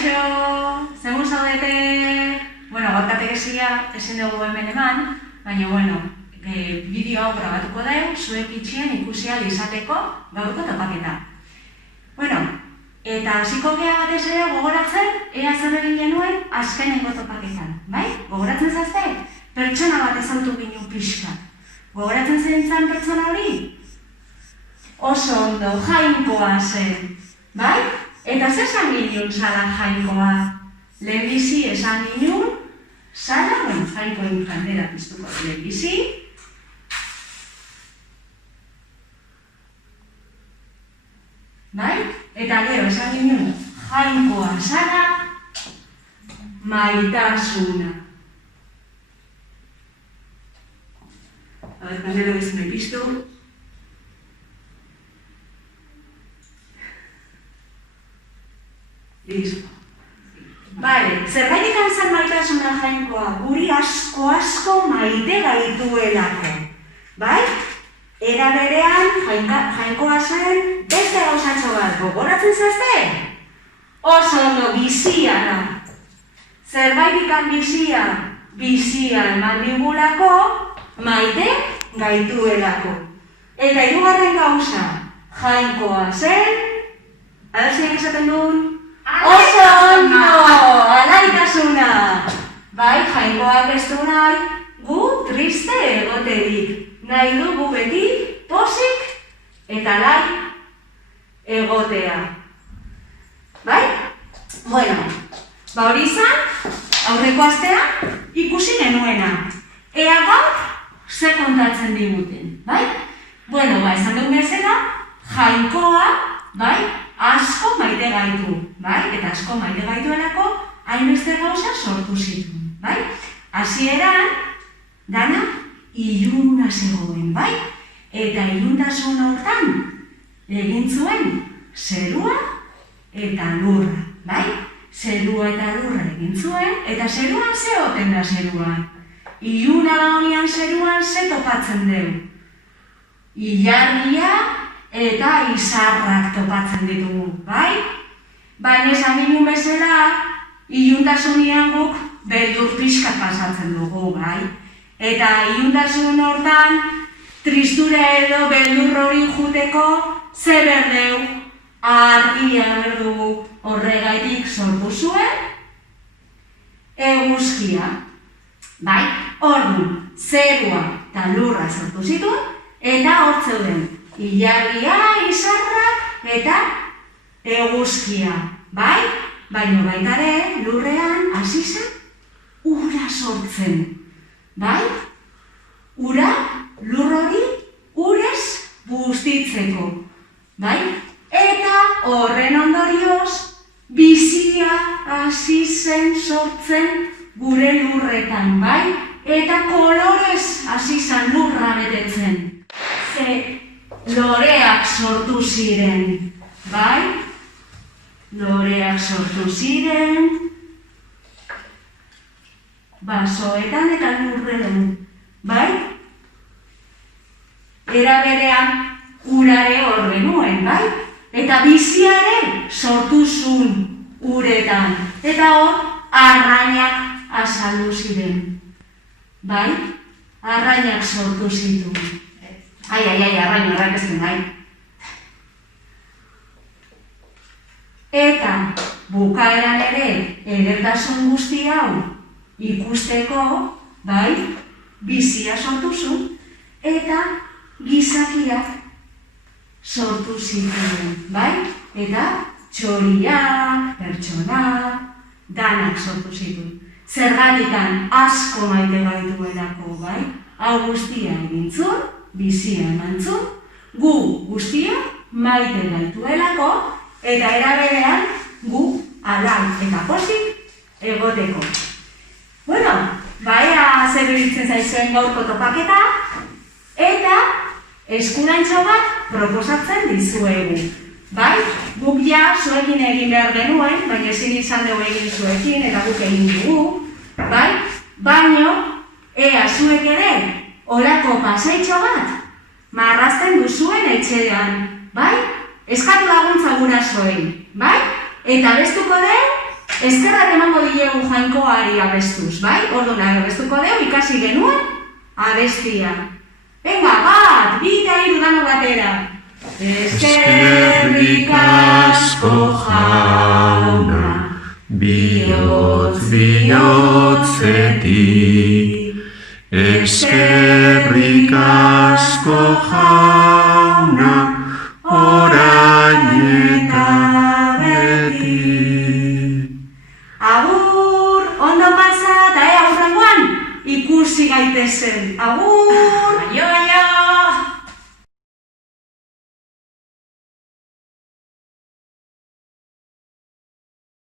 Kaixo, zegoen zaudete, gorkategezia ezin dugu hemen eman, baina, bideo hau grabatuko dugu, zuek itxien ikusi ahal izateko gaurko topaketa. Eta hasiko gea batez ere gogoratzen, ea zer egin genuen azkenengo topaketan, bai? Gogoratzen zazte? Pertsona bat ezautu ginen pixka. Gogoratzen zentzan pertsona hori? Oso ondo, Jainkoa zen, bai? Eta zer esan ginen zala Jainkoa? Lehenbizi esan ginen, zala, Jainkoen kandela piztuko lehenbizi. Bai? Eta gero esan ginen, Jainkoa zala, maitasuna. Kandela bezin piztu. Listo. Bale, zerbaitik antzan maitasuna Jainkoa, guri asko maite gaituelako. Bai? Era berean, Jainkoa zen, beste gauzatxo bat, gogoratzen zazte? Oso ondo, bizia da. Zerbaitik bizia eman digulako, maite gaituelako. Eta hirugarren gauza, Jainkoa zen, abertziak esaten duen? Oso ondo! Alaitasuna! Bai, Jainkoak ez du nahi, gu triste egoterik. Nahi dugu beti posik eta lai egotea. Bai? Hori izan, aurreko astean ikusi genuena. Ea gaur, ze kontatzen diguten, bai? Esan dugu bezala, Jainkoa, bai? Asko maite gaitu, bai? Eta asko maite gaituelako hainbeste gauza sortu zituen, bai? Hasieran, dana iluna zegoen, bai? Eta iluntasun hortan egin zuen zerua eta lurra, bai? Zerua eta lurra egin zuen, eta zeruan ze oten da zeruan? Iluna da honian zeruan ze topatzen dugu? Ilargia eta izarrak topatzen ditugu, bai? Baina esan ginen bezala, iluntasunean guk beldur pixka pasatzen dugu, bai? Eta iluntasun hortan, tristura edo beldur hori juteko, ze berdeu, argia berdugu horregaitik sortu zuen, eguzkia, bai? Orduan, zerua eta lurra sortu zituen, eta hor zeuden, ilargia, izarrak eta eguzkia, bai? Baina baita ere, lurrean hasi zen ura sortzen, bai? Ura, lur hori, urez bustitzeko, bai? Eta horren ondorioz, bizia hasi zen sortzen gure lurretan, bai? Eta kolorez hasi zen lurra betetzen. Loreak sortu ziren, bai? Loreak sortu ziren, basoetan eta lurrean, bai? Era berean urare hor genuen, bai? Eta biziare sortu zuen uretan, eta hor arrainak azaldu ziren, bai? Arrainak sortu zituen. Arrain ez du nahi. Eta bukaeran ere edertasun guzti hau ikusteko, bai, bizia sortu zuen, eta gizakiak sortu zituen, bai? Eta txoriak, pertsonak, danak sortu zituen. Zergatikan asko maite gaituelako, bai? Hau guztia egintzun, bizia emantzun, gu guztia maite gaituelako, eta era berean gu alai eta pozik egoteko. Ea zer iruditzen zaizuen gaurko topaketa, eta eskurantxo bat proposatzen dizuegu. Bai? Guk ja zuekin egin behar genuen, baina ezin izan dugu egin zuekin, eta guk egin dugu, bai? Baina, ea zuek ere, olako pasaitxo bat, marrazten duzuen etxean, bai? Eskatu laguntza gurasoei, bai? Eta bestuko den, Eskerrak emango diegu Jainkoari abestuz, bai? Orduan abestuko dugu ikasi genuen abestia. Venga, bat, bi eta hiru dano batera. Eskerrik asko jauna, bihotzetik. Eskerrik asko jauna, orain eta beti. Agur, ondo pasa eta aurrengoan ikusi gaitezen. Agur! Aio, aio!